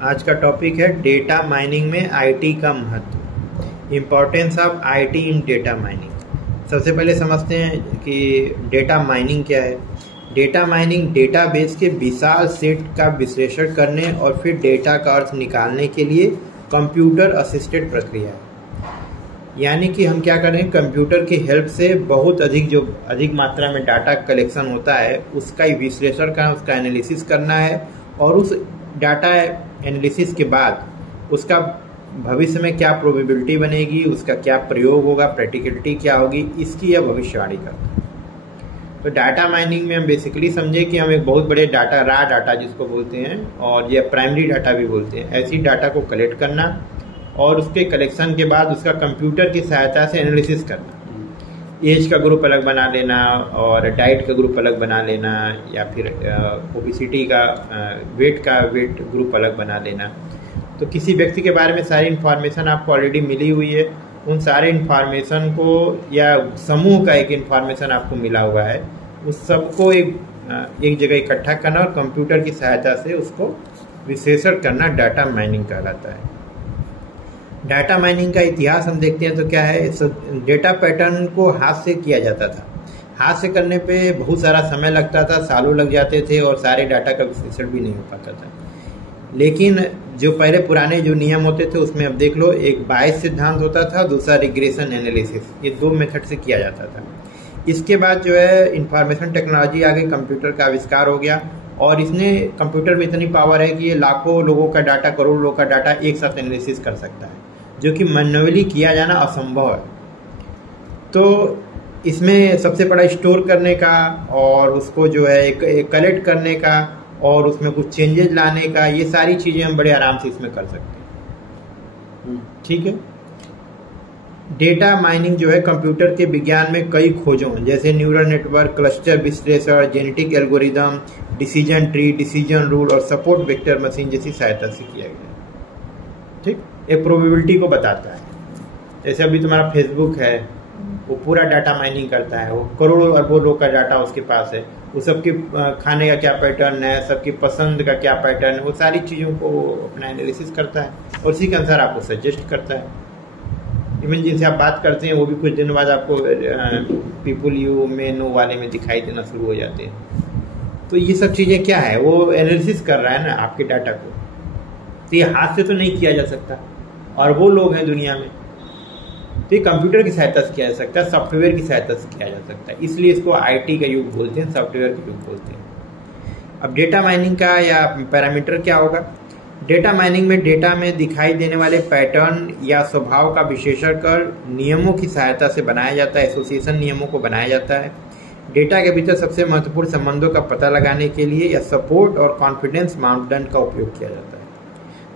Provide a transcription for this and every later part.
आज का टॉपिक है डेटा माइनिंग में आईटी का महत्व, importance of IT in data mining. सबसे पहले समझते हैं कि डेटा माइनिंग क्या है। डेटा माइनिंग डेटाबेस के विशाल सेट का विश्लेषण करने और फिर डेटा का अर्थ निकालने के लिए कंप्यूटर असिस्टेड प्रक्रिया है। यानी कि हम क्या कर रहे हैं, कंप्यूटर की हेल्प से बहुत अधिक मात्रा में डाटा कलेक्शन होता है उसका विश्लेषण करना, उसका एनालिसिस करना है और उस डाटा एनालिसिस के बाद उसका भविष्य में क्या प्रोबेबिलिटी बनेगी, उसका क्या प्रयोग होगा, प्रैक्टिकलिटी क्या होगी, इसकी यह भविष्यवाणी करता है। तो डाटा माइनिंग में हम बेसिकली समझे कि हम एक बहुत बड़े डाटा, रॉ डाटा जिसको बोलते हैं और यह प्राइमरी डाटा भी बोलते हैं, ऐसी डाटा को कलेक्ट करना और उसके कलेक्शन के बाद उसका कंप्यूटर की सहायता से एनालिसिस करना। एज का ग्रुप अलग बना लेना और डाइट का ग्रुप अलग बना लेना या फिर ओबेसिटी का वेट ग्रुप अलग बना लेना। तो किसी व्यक्ति के बारे में सारी इन्फॉर्मेशन आपको ऑलरेडी मिली हुई है, उन सारे इन्फॉर्मेशन को या समूह का एक इन्फॉर्मेशन आपको मिला हुआ है, उस सबको एक जगह इकट्ठा करना और कंप्यूटर की सहायता से उसको विश्लेषण करना डाटा माइनिंग कहलाता है। डाटा माइनिंग का इतिहास हम देखते हैं तो क्या है, डेटा पैटर्न को हाथ से किया जाता था। हाथ से करने पे बहुत सारा समय लगता था, सालों लग जाते थे और सारे डाटा का विश्लेषण भी नहीं हो पाता था। लेकिन जो पहले पुराने जो नियम होते थे उसमें अब देख लो, एक बायस सिद्धांत होता था, दूसरा रिग्रेशन एनालिसिस, ये दो मेथड से किया जाता था। इसके बाद जो है इंफॉर्मेशन टेक्नोलॉजी आ गई, कंप्यूटर का आविष्कार हो गया और इसने कंप्यूटर में इतनी पावर है कि ये लाखों लोगों का डाटा, करोड़ों लोगों का डाटा एक साथ एनालिसिस कर सकता है, जो कि मैन्युअली किया जाना असंभव है। तो इसमें सबसे बड़ा स्टोर करने का और उसको जो है कलेक्ट करने का और उसमें कुछ चेंजेस लाने का, ये सारी चीज़ें हम बड़े आराम से इसमें कर सकते हैं। ठीक है। डेटा माइनिंग जो है कंप्यूटर के विज्ञान में कई खोजों जैसे न्यूरल नेटवर्क, क्लस्टर विश्लेषण, genetic algorithm, decision tree, decision rule और सपोर्ट वेक्टर मशीन जैसी सहायता से किया गया। ठीक, एक प्रोबेबिलिटी को बताता है। जैसे अभी तुम्हारा फेसबुक है, वो पूरा डाटा माइनिंग करता है, वो करोड़ों अरबों लोग का डाटा उसके पास है, वो सबके खाने का क्या पैटर्न है, सबकी पसंद का क्या पैटर्न है, वो सारी चीज़ों को अपना एनालिसिस करता है और उसी के अनुसार आपको सजेस्ट करता है। इवन जिनसे आप बात करते हैं वो भी कुछ दिन बाद आपको पीपल यू मे नो वाले में दिखाई देना शुरू हो जाते हैं। तो ये सब चीज़ें क्या है, वो एनालिसिस कर रहा है ना आपके डाटा को। तो ये हाथ से तो नहीं किया जा सकता और वो लोग हैं दुनिया में, तो ये कंप्यूटर की सहायता से किया जा सकता है, सॉफ्टवेयर की सहायता से किया जा सकता है। इसलिए इसको आईटी का युग बोलते हैं, सॉफ्टवेयर का युग बोलते हैं। अब डेटा माइनिंग का या पैरामीटर क्या होगा। डेटा माइनिंग में डेटा में दिखाई देने वाले पैटर्न या स्वभाव का विश्लेषण कर नियमों की सहायता से बनाया जाता है, एसोसिएशन नियमों को बनाया जाता है। डेटा के भीतर सबसे महत्वपूर्ण संबंधों का पता लगाने के लिए या सपोर्ट और कॉन्फिडेंस मापदंड का उपयोग किया जाता है।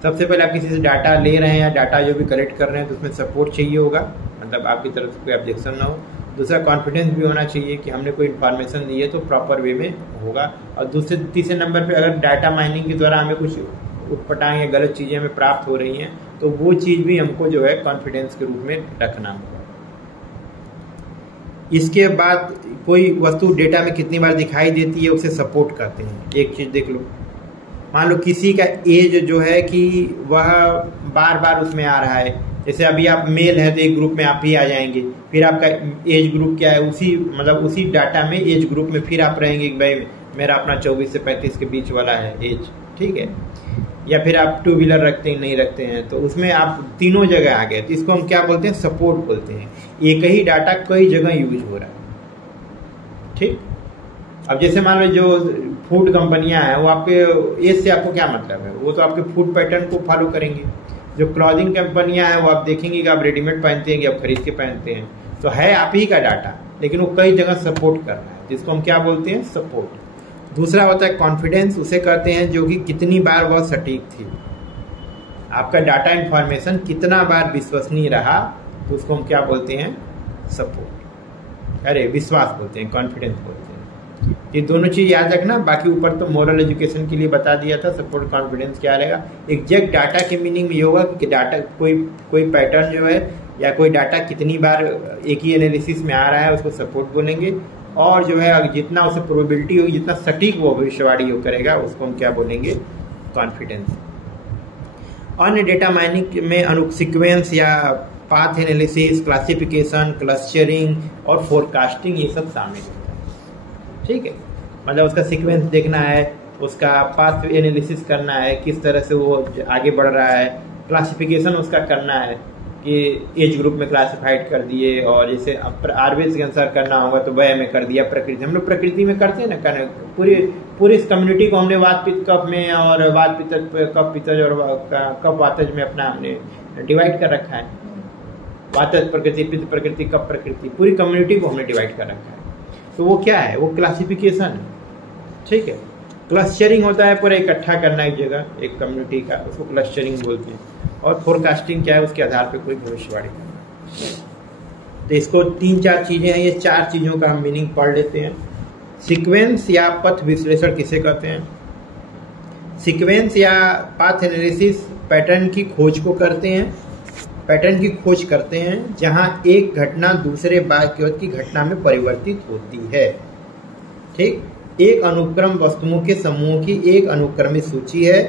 सबसे पहले आप किसी से डाटा ले रहे हैं या डाटा जो भी कलेक्ट कर रहे हैं तो उसमें सपोर्ट चाहिए होगा, मतलब आपकी तरफ से कोई ऑब्जेक्शन ना हो। दूसरा, कॉन्फिडेंस भी होना चाहिए कि हमने कोई इन्फॉर्मेशन दी है तो प्रॉपर वे में होगा। और तीसरे नंबर पे अगर डाटा माइनिंग के द्वारा हमें कुछ उटपटांग या गलत चीज़ें हमें प्राप्त हो रही हैं तो वो चीज़ भी हमको जो है कॉन्फिडेंस के रूप में रखना होगा। इसके बाद कोई वस्तु डेटा में कितनी बार दिखाई देती है उसे सपोर्ट करते हैं। एक चीज़ देख लो, मान लो किसी का एज जो है कि वह बार बार उसमें आ रहा है, जैसे अभी आप मेल है तो एक ग्रुप में आप ही आ जाएंगे, फिर आपका एज ग्रुप क्या है, उसी डाटा में एज ग्रुप में फिर आप रहेंगे कि भाई मेरा अपना 24 से 35 के बीच वाला है एज, ठीक है। या फिर आप टू व्हीलर रखते हैं नहीं रखते हैं तो उसमें आप तीनों जगह आ गए, तो इसको हम क्या बोलते हैं, सपोर्ट बोलते हैं। एक ही डाटा कई जगह यूज हो रहा है। ठीक। अब जैसे मान लो जो फूड कंपनियां हैं वो आपके एज से आपको क्या मतलब है, वो तो आपके फूड पैटर्न को फॉलो करेंगे। जो क्लॉथिंग कंपनियां हैं वो आप देखेंगे कि आप रेडीमेड पहनते हैं कि आप खरीद के पहनते हैं, तो है आप ही का डाटा लेकिन वो कई जगह सपोर्ट कर रहा है, जिसको हम क्या बोलते हैं, सपोर्ट। दूसरा होता है कॉन्फिडेंस, उसे कहते हैं जो कि कितनी बार वह सटीक थी, आपका डाटा इंफॉर्मेशन कितना बार विश्वसनीय रहा, तो उसको हम क्या बोलते हैं, सपोर्ट, अरे विश्वास बोलते हैं, कॉन्फिडेंस बोलते हैं। ये दोनों चीज याद रखना। बाकी ऊपर तो मोरल एजुकेशन के लिए बता दिया था, सपोर्ट कॉन्फिडेंस क्या रहेगा। एग्जैक्ट डाटा के मीनिंग में ये होगा कि डाटा कोई पैटर्न जो है या कोई डाटा कितनी बार एक ही एनालिसिस में आ रहा है उसको सपोर्ट बोलेंगे, और जो है जितना उसे प्रोबेबिलिटी होगी, जितना सटीक वो भविष्यवाणी करेगा उसको हम क्या बोलेंगे, कॉन्फिडेंस। अन्य डेटा माइनिंग में सीक्वेंस या पाथ एनालिसिस, क्लासिफिकेशन, क्लस्टरिंग और फोरकास्टिंग ये सब शामिल होता है। ठीक है, मतलब उसका सीक्वेंस देखना है, उसका पाथ एनालिसिस करना है, किस तरह से वो आगे बढ़ रहा है, क्लासिफिकेशन उसका करना है कि एज ग्रुप में क्लासिफाइड कर दिए, और जैसे आरबीएस के अनुसार करना होगा तो वह में कर दिया। प्रकृति, हम लोग प्रकृति में करते हैं ना, पूरी इस कम्युनिटी को हमने वात पित्त कफ में और वात पित्त कफ पित्तज और कफ वातज में अपना हमने डिवाइड कर रखा है। वातज प्रकृति, पित्त प्रकृति, कफ प्रकृति, पूरी कम्युनिटी को हमने डिवाइड कर रखा है। तो वो क्या है, वो क्लासिफिकेशन है। ठीक है, क्लस्टरिंग होता है पूरा इकट्ठा करना एक जगह, एक कम्युनिटी का, उसको क्लस्टरिंग बोलते हैं। और फोरकास्टिंग क्या है, उसके आधार पर कोई भविष्यवाणी करना। तो इसको 3-4 चीजें हैं, ये 4 चीजों का हम मीनिंग पढ़ लेते हैं। सीक्वेंस या पथ विश्लेषण किसे कहते हैं? सीक्वेंस या पाथ एनालिसिस पैटर्न की खोज को करते हैं, पैटर्न की खोज करते हैं जहां एक घटना दूसरे बाद की घटना में परिवर्तित होती है। ठीक, एक अनुक्रम वस्तुओं के समूह की एक अनुक्रमित सूची है।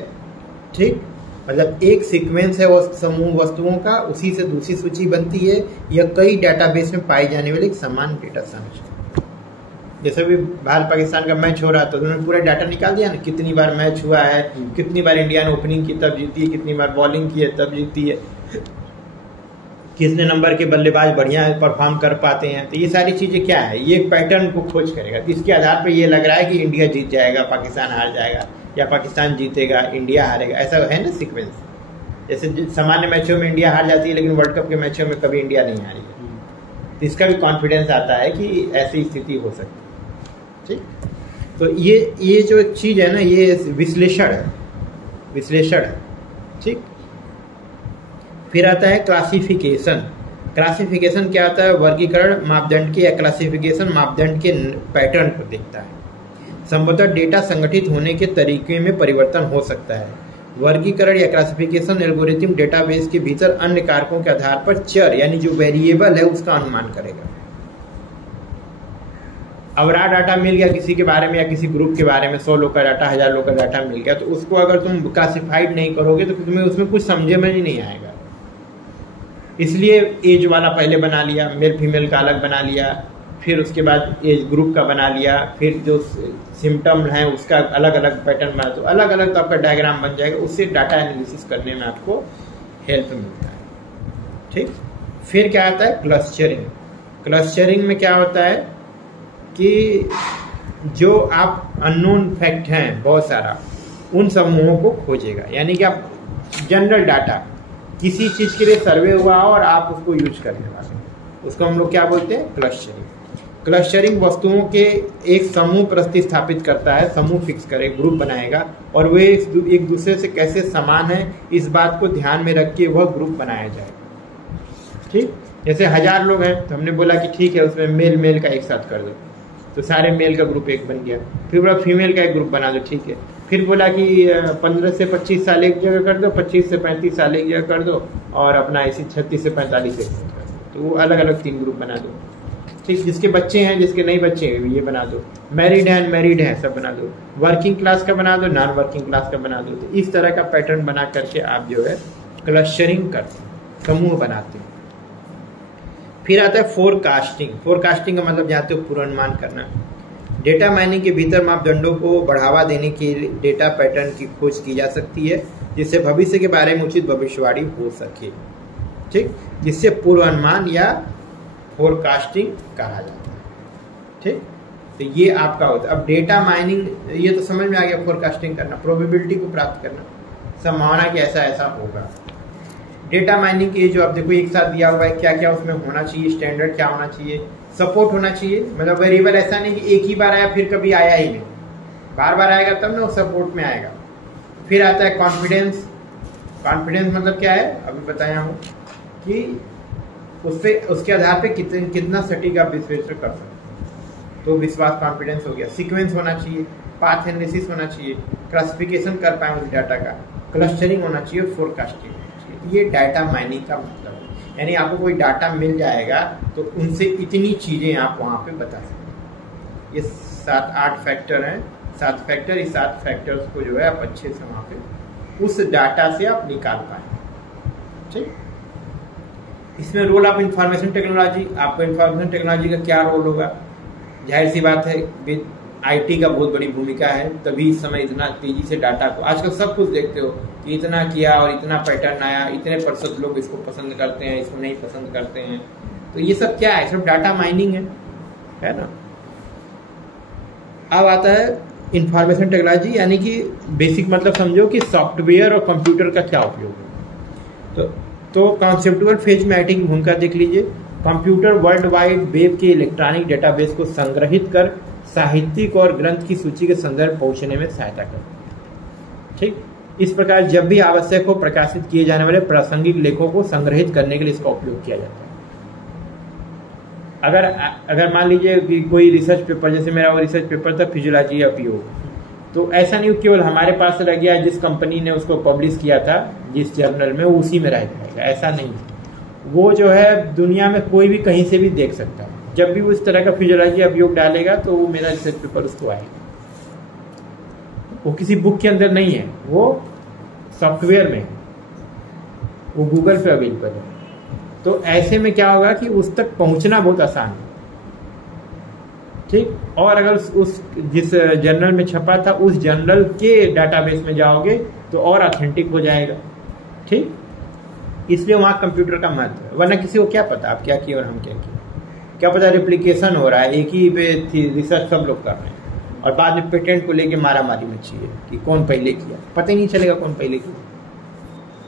ठीक, मतलब एक सीक्वेंस है वो समूह वस्तुओं का, उसी से दूसरी सूची बनती है। यह कई डेटाबेस में पाई जाने वाली एक समान डेटा समझ। जैसे भी भारत पाकिस्तान का मैच हो रहा था तो उन्होंने पूरा डाटा निकाल दिया ना, कितनी बार मैच हुआ है, कितनी बार इंडिया ने ओपनिंग की तब जीती है, कितनी बार बॉलिंग की है तब जीती है, कितने नंबर के बल्लेबाज बढ़िया परफॉर्म कर पाते हैं। तो ये सारी चीजें क्या है, ये एक पैटर्न को खोज करेगा। तो इसके आधार पर ये लग रहा है कि इंडिया जीत जाएगा, पाकिस्तान हार जाएगा, या पाकिस्तान जीतेगा, इंडिया हारेगा, ऐसा है ना सीक्वेंस। जैसे सामान्य मैचों में इंडिया हार जाती है, लेकिन वर्ल्ड कप के मैचों में कभी इंडिया नहीं हारी है। तो इसका भी कॉन्फिडेंस आता है कि ऐसी स्थिति हो सकती है। ठीक, तो ये जो चीज है ना, ये विश्लेषण है, विश्लेषण है। ठीक, फिर आता है क्लासिफिकेशन। क्लासिफिकेशन क्या होता है? वर्गीकरण मापदंड के या क्लासिफिकेशन मापदंड के पैटर्न को देखता है। संभवतः डेटा संगठित होने के तरीके में परिवर्तन हो सकता है। वर्गीकरण या क्लासिफिकेशन एल्गोरिथम डेटाबेस के भीतर अन्य कारकों के आधार पर चर यानी जो वेरिएबल है उसका अनुमान करेगा। अब रॉ डाटा मिल गया किसी के बारे में या किसी ग्रुप के बारे में, 100 लोग का डाटा, 1000 लोग का डाटा मिल गया, तो उसको अगर तुम क्लासिफाइड नहीं करोगे तो तुम्हें उसमें कुछ समझे में ही नहीं आएगा। इसलिए एज वाला पहले बना लिया, मेल फीमेल का अलग बना लिया, फिर उसके बाद एज ग्रुप का बना लिया, फिर जो सिम्टम है उसका अलग अलग पैटर्न बना, तो अलग अलग तो आपका डायग्राम बन जाएगा। उससे डाटा एनालिसिस करने में आपको हेल्प मिलता है। ठीक, फिर क्या आता है? क्लस्टरिंग। क्लस्टरिंग में क्या होता है कि जो आप अननोन फैक्ट हैं बहुत सारा, उन समूहों को खोजेगा। यानी कि आप जनरल डाटा, किसी चीज के लिए सर्वे हुआ और आप उसको यूज करने वाले, उसको हम लोग क्या बोलते हैं? क्लस्टरिंग। क्लस्टरिंग वस्तुओं के एक समूह प्रतिस्थापित करता है, समूह फिक्स करे, ग्रुप बनाएगा, और वे एक दूसरे से कैसे समान है इस बात को ध्यान में रख के वह ग्रुप बनाया जाएगा। ठीक, जैसे 1000 लोग हैं तो हमने बोला कि ठीक है उसमें मेल मेल का एक साथ कर दो, तो सारे मेल का ग्रुप एक बन गया। फिर बोला फीमेल का एक ग्रुप बना दो, ठीक है। फिर बोला कि 15 से 25 साल एक जगह कर दो, 25 से 35 साल एक जगह कर दो, और अपना ऐसे 36 से 45 एक कर दो। तो वो अलग अलग 3 ग्रुप बना दो। ठीक, जिसके बच्चे हैं, जिसके नहीं बच्चे हैं ये बना दो, मैरिड है अनमैरिड है सब बना दो, वर्किंग क्लास का बना दो, नॉन वर्किंग क्लास का बना दो। तो इस तरह का पैटर्न बना करके आप जो है क्लस्टरिंग करते हैं, समूह बनाते हैं। फिर आता है फोरकास्टिंग। फोरकास्टिंग का मतलब जानते हो, पूर्वानुमान करना। डेटा माइनिंग के भीतर मापदंडों को बढ़ावा देने के लिए डेटा पैटर्न की खोज की जा सकती है जिससे भविष्य के बारे में उचित भविष्यवाणी हो सके। ठीक, जिससे पूर्वानुमान या फोरकास्टिंग कहा जाता है। ठीक, तो ये आपका होता है। अब डेटा माइनिंग ये तो समझ में आ गया, फोरकास्टिंग करना, प्रोबेबिलिटी को प्राप्त करना, संभावना कि ऐसा ऐसा होगा। डेटा माइनिंग के जो आप देखो एक साथ दिया हुआ है, क्या क्या उसमें होना चाहिए, स्टैंडर्ड क्या होना चाहिए, सपोर्ट होना चाहिए। मतलब वेरिएबल ऐसा नहीं कि एक ही बार आया फिर कभी आया ही नहीं, बार बार आएगा तब ना वो सपोर्ट में आएगा। फिर आता है कॉन्फिडेंस। कॉन्फिडेंस मतलब क्या है, अभी बताया हूँ कि उससे उसके आधार पे कितना सटीक आप विश्लेषण कर सकते हैं, तो विश्वास कॉन्फिडेंस हो गया। सीक्वेंस होना चाहिए, पाथ एनालिसिस होना चाहिए, क्लासिफिकेशन कर पाए उस डाटा का, क्लस्टरिंग होना चाहिए, फोरकास्टिंग होना चाहिए। ये डाटा माइनिंग का मतलब है। यानी आपको कोई डाटा मिल जाएगा तो उनसे इतनी चीजें आप वहां पे बता सकते हैं। ये 7-8 फैक्टर हैं, 7 फैक्टर, इस 7 फैक्टर्स को जो है आप अच्छे से वहां पे उस डाटा से आप निकाल पाए। ठीक, इसमें रोल ऑफ इंफॉर्मेशन टेक्नोलॉजी, आपको इंफॉर्मेशन टेक्नोलॉजी का क्या रोल होगा? जाहिर सी बात है आईटी का बहुत बड़ी भूमिका है, तभी इस समय इतना तेजी से डाटा को, आजकल सब कुछ देखते हो कि इतना किया और इतना पैटर्न आया, इतने % लोग इसको पसंद करते हैं, इसको नहीं पसंद करते हैं। तो ये सब क्या है? सिर्फ डाटा माइनिंग है ना। अब आता है इंफॉर्मेशन टेक्नोलॉजी, यानी कि बेसिक मतलब समझो कि सॉफ्टवेयर और कंप्यूटर का क्या उपयोग है। तो कॉन्सेप्टुअल फेज में आईटी की भूमिका देख लीजिए। कंप्यूटर वर्ल्ड वाइड वेब के इलेक्ट्रॉनिक डेटाबेस को संग्रहित कर साहित्यिक और ग्रंथ की सूची के संदर्भ पहुंचने में सहायता करते हैं। ठीक, इस प्रकार जब भी आवश्यक हो प्रकाशित किए जाने वाले प्रासंगिक लेखों को संग्रहित करने के लिए इसका उपयोग किया जाता है। अगर मान लीजिए कि कोई रिसर्च पेपर, जैसे मेरा वो रिसर्च पेपर था फिजियोलॉजी ऑफ योग, तो ऐसा नहीं केवल हमारे पास रह गया, जिस कंपनी ने उसको पब्लिश किया था जिस जर्नल में, वो उसी में रह जाएगा, ऐसा नहीं। वो जो है दुनिया में कोई भी कहीं से भी देख सकता है। जब भी वो इस तरह का फिजियोलॉजी ऑफ योग डालेगा तो वो मेरा रिसर्च पेपर उसको आएगा। वो किसी बुक के अंदर नहीं है, वो सॉफ्टवेयर में, वो गूगल पे अवेलेबल है। तो ऐसे में क्या होगा कि उस तक पहुंचना बहुत आसान है। ठीक, और अगर उस जिस जर्नल में छपा था उस जर्नल के डाटाबेस में जाओगे तो और ऑथेंटिक हो जाएगा। ठीक, इसलिए वहां कंप्यूटर का महत्व है। वरना किसी को क्या पता आप क्या किए और हम क्या किए, क्या पता रेप्लिकेशन हो रहा है, एक ही पे रिसर्च सब लोग कर रहे हैं और बाद में पेटेंट को लेके मारामारी मची है कि कौन पहले किया, पता ही नहीं चलेगा कौन पहले किया,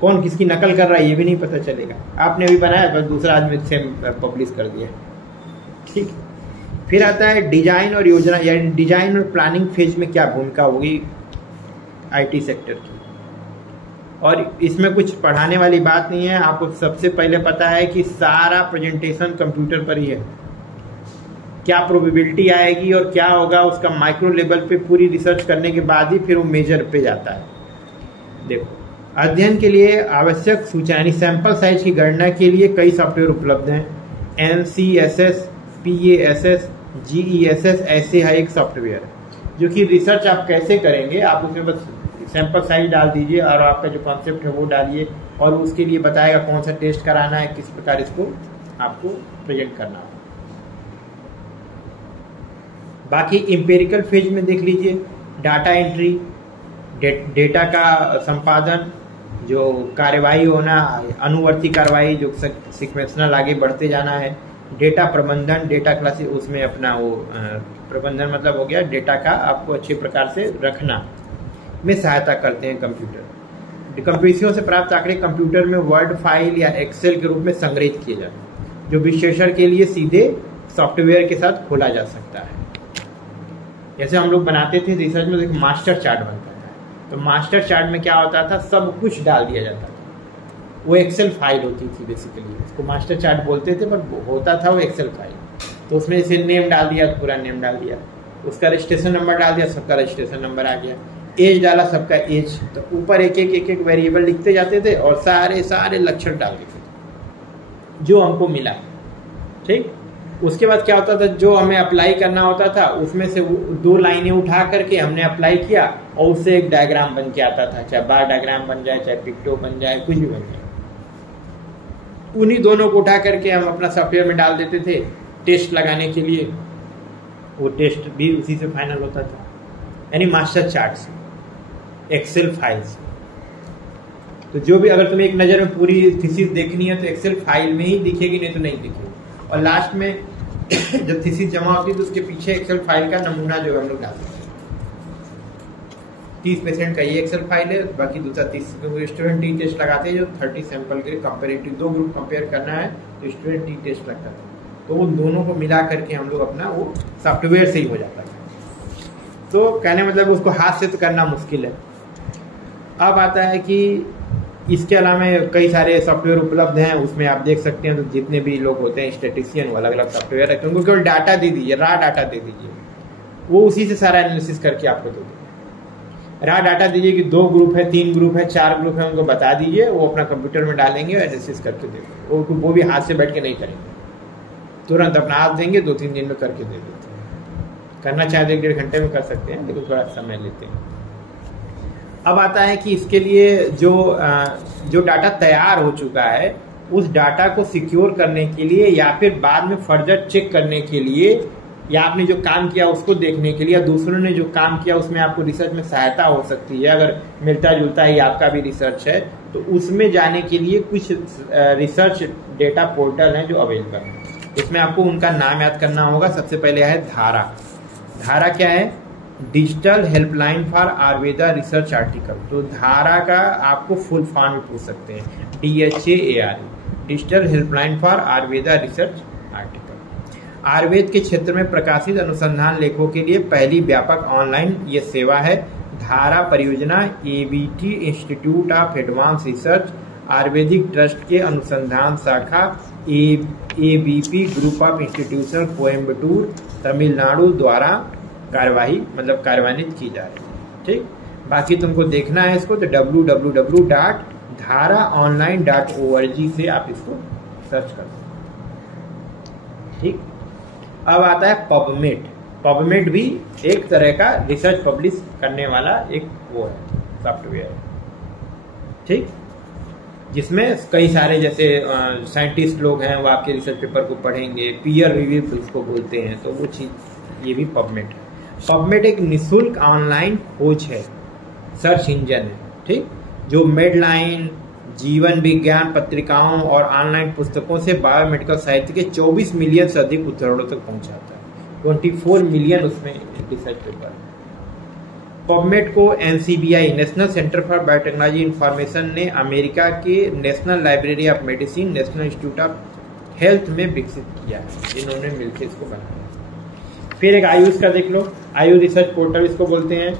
कौन किसकी नकल कर रहा है ये भी नहीं पता चलेगा। आपने अभी बनाया बस दूसरा आदमी सेम पब्लिश कर दिया। ठीक, फिर आता है डिजाइन और योजना, यानी डिजाइन और प्लानिंग फेज में क्या भूमिका होगी आईटी सेक्टर की। और इसमें कुछ पढ़ाने वाली बात नहीं है, आपको सबसे पहले पता है कि सारा प्रेजेंटेशन कंप्यूटर पर ही है। क्या प्रोबेबिलिटी आएगी और क्या होगा उसका माइक्रो लेवल पे पूरी रिसर्च करने के बाद ही फिर वो मेजर पे जाता है। देखो, अध्ययन के लिए आवश्यक सूचना यानी सैंपल साइज की गणना के लिए कई सॉफ्टवेयर उपलब्ध हैं। NCSS, PASS, GESS ऐसे है एक सॉफ्टवेयर है जो कि रिसर्च आप कैसे करेंगे, आप उसमें बस सैंपल साइज डाल दीजिए और आपका जो कॉन्सेप्ट है वो डालिए और उसके लिए बताएगा कौन सा टेस्ट कराना है, किस प्रकार इसको आपको प्रेजेंट करना है। बाकी इंपेरिकल फेज में देख लीजिए, डाटा एंट्री, डेटा का संपादन, जो कार्यवाही होना, अनुवर्ती कार्यवाही जो सीक्वेंशनल आगे बढ़ते जाना है, डेटा प्रबंधन, डेटा क्लास, उसमें अपना वो प्रबंधन मतलब हो गया डेटा का आपको अच्छे प्रकार से रखना में सहायता करते हैं कंप्यूटर। कंप्यूटरों से प्राप्त आंकड़े कंप्यूटर में वर्ड फाइल या एक्सेल के रूप में संग्रहित किए जाते हैं, जो विश्लेषण के लिए सीधे सॉफ्टवेयर के साथ खोला जा सकता है। जैसे हम लोग बनाते थे रिसर्च में, एक मास्टर चार्ट बनता था, तो मास्टर चार्ट में क्या होता था, सब कुछ डाल दिया जाता था। वो एक्सेल फाइल होती थी बेसिकली, उसको मास्टर चार्ट बोलते थे, पर होता था वो एक्सेल फाइल। तो उसमें जैसे नेम डाल दिया तो पूरा नेम डाल दिया, उसका रजिस्ट्रेशन नंबर डाल दिया, सबका रजिस्ट्रेशन नंबर आ गया, एज डाला सबका एज, तो ऊपर एक एक वेरिएबल लिखते जाते थे और सारे लक्षण डाल देते थे जो हमको मिला। ठीक, उसके बाद क्या होता था, जो हमें अप्लाई करना होता था उसमें से 2 लाइनें उठा करके हमने अप्लाई किया और उससे एक डायग्राम बन के आता था, चाहे बार डायग्राम बन जाए, चाहे पिक्टो बन जाए, कुछ भी बन जाए। उन्हीं दोनों को उठा करके हम अपना सॉफ्टवेयर में डाल देते थे टेस्ट लगाने के लिए, वो टेस्ट भी उसी से फाइनल होता था, यानी मास्टर चार्ट से, एक्सेल फाइल्स। तो जो भी, अगर तुम्हें एक नज़र में पूरी थीसिस देखनी है तो एक्सेल फाइल में ही दिखेगी, नहीं तो नहीं दिखेगी। और लास्ट में जब थीसिस जमा होती है तो उसके पीछे एक्सेल फाइल का नमूना जो हम लोग डालते हैं। 30% का ये एक्सेल फाइल है, बाकी दूसरा 30 स्टूडेंट टी टेस्ट लगाते हैं जो 30 सैंपल के लिए कंपेरेटिव 2 ग्रुप कंपेयर करना है तो स्टूडेंट टी टेस्ट लगता था। तो वो दोनों को मिला करके हम लोग अपना वो सॉफ्टवेयर से ही हो जाता था। तो कहने मतलब उसको हाथ से तो करना मुश्किल है। अब आता है कि इसके अलावा कई सारे सॉफ्टवेयर उपलब्ध हैं, उसमें आप देख सकते हैं। तो जितने भी लोग होते हैं स्टैटिस्टिशियन, वो अलग अलग सॉफ्टवेयर है, उनको केवल डाटा दे दीजिए, रॉ डाटा दे दीजिए, वो उसी से सारा एनालिसिस करके आपको दे देंगे। रॉ डाटा दीजिए कि 2 ग्रुप है, 3 ग्रुप है, 4 ग्रुप है, उनको बता दीजिए, वो अपना कंप्यूटर में डालेंगे और एनालिसिस करके देंगे। वो भी हाथ से बैठ के नहीं करेंगे, तुरंत अपना हाथ देंगे, 2-3 दिन में करके दे देते हैं। करना चाहे 1-1.5 घंटे में कर सकते हैं, लेकिन थोड़ा समय लेते हैं। अब आता है कि इसके लिए जो डाटा तैयार हो चुका है उस डाटा को सिक्योर करने के लिए या फिर बाद में फर्दर चेक करने के लिए या आपने जो काम किया उसको देखने के लिए या दूसरों ने जो काम किया उसमें आपको रिसर्च में सहायता हो सकती है, अगर मिलता जुलता ही आपका भी रिसर्च है तो उसमें जाने के लिए कुछ रिसर्च डेटा पोर्टल हैं जो अवेलेबल हैं। इसमें आपको उनका नाम याद करना होगा। सबसे पहले है धारा। धारा क्या है? Digital helpline for Ayurveda research article. तो धारा का आपको फुल फॉर्म में पूछ सकते हैं, DHAAR, digital helpline for Ayurveda research article. Ayurveda के क्षेत्र में प्रकाशित अनुसंधान लेखों के लिए पहली व्यापक ऑनलाइन ये सेवा है। धारा परियोजना ABT institute of advance research Ayurvedic trust के अनुसंधान शाखा ABP group of institution Coimbatore Tamil Nadu द्वारा कार्यान्वित की जा रही है। ठीक, बाकी तुमको देखना है इसको तो www.dharaonline.org से आप इसको सर्च कर सकते। ठीक, अब आता है पबमेड। पबमेड भी एक तरह का रिसर्च पब्लिश करने वाला एक वो है सॉफ्टवेयर है। ठीक, जिसमें कई सारे जैसे साइंटिस्ट लोग हैं वो आपके रिसर्च पेपर को पढ़ेंगे, पीयर रिव्यू इसको बोलते हैं, तो वो चीज ये भी पबमेड है। पबमेड एक निःशुल्क ऑनलाइन खोज है, सर्च इंजन है। ठीक, जो मेडलाइन, जीवन विज्ञान पत्रिकाओं और ऑनलाइन पुस्तकों से बायोमेडिकल साहित्य के 24 मिलियन से अधिक उद्धरणों तक पहुंचाता है। 24 मिलियन उसमें रिसर्च पेपर। पबमेड को NCBI national centre for biotechnology information ने अमेरिका के national library of medicine, national institute of health में विकसित किया है, इन्होंने मिलकर इसको बनाया। फिर एक आयुष का देख लो, आयुष रिसर्च पोर्टल इसको बोलते हैं।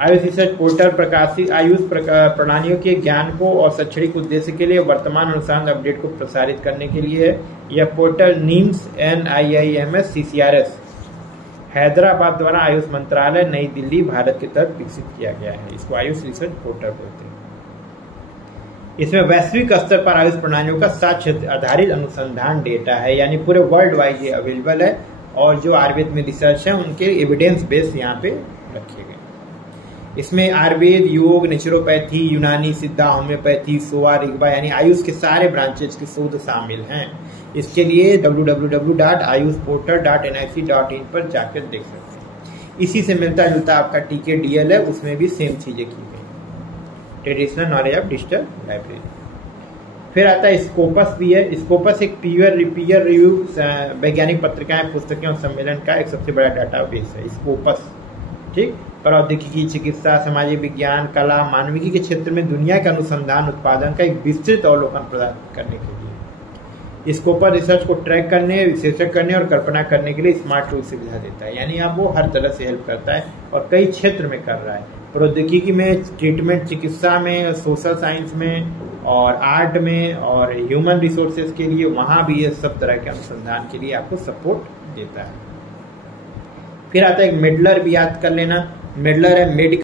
आयुष रिसर्च पोर्टल प्रकाशित आयुष प्रणालियों के ज्ञान को और शैक्षणिक उद्देश्य के लिए वर्तमान अनुसंधान अपडेट को प्रसारित करने के लिए है। यह पोर्टल NIIMS CCRS हैदराबाद द्वारा आयुष मंत्रालय नई दिल्ली भारत के तहत विकसित किया गया है। इसको आयुष रिसर्च पोर्टल बोलते हैं। इसमें वैश्विक स्तर पर आयुष प्रणालियों का साक्ष्य आधारित अनुसंधान डेटा है, यानी पूरे वर्ल्ड वाइड ये अवेलेबल है और जो आयुर्वेद में रिसर्च है उनके एविडेंस बेस यहाँ पे रखे गए। इसमें आयुर्वेद, योग, नेचुरोपैथी, यूनानी, सिद्धा, होम्योपैथी, सोवा, ऋग्वा यानी आयुष के सारे ब्रांचेज के शोध शामिल हैं। इसके लिए www.ayushportal.nic.in पर जाकर देख सकते हैं। इसी से मिलता जुलता आपका TKDL है, उसमें भी सेम चीजें की गई, traditional knowledge of digital library. फिर आता है स्कोपस भी है। स्कोपस एक पीयर रिव्यू वैज्ञानिक पत्रिकाएं, पुस्तकें और सम्मेलन का एक सबसे बड़ा डाटाबेस है स्कोपस। ठीक, प्रौद्योगिकी, चिकित्सा, सामाजिक विज्ञान, कला, मानविकी के क्षेत्र में दुनिया के अनुसंधान उत्पादन का एक विस्तृत अवलोकन प्रदान करने के लिए स्कोपस रिसर्च को ट्रैक करने, विश्लेषण करने और कल्पना करने के लिए स्मार्ट टूल सुविधा देता है, यानी अब वो हर तरह से हेल्प करता है और कई क्षेत्र में कर रहा है। प्रौद्योगिकी में, ट्रीटमेंट, चिकित्सा में, सोशल साइंस में और आर्ट में और ह्यूमन रिसोर्सेज के लिए वहां भी ये सब तरह के अनुसंधान के लिए आपको सपोर्ट देता है। फिर आता है एक मेडलर भी याद कर लेना। मेडलर है मेडिकल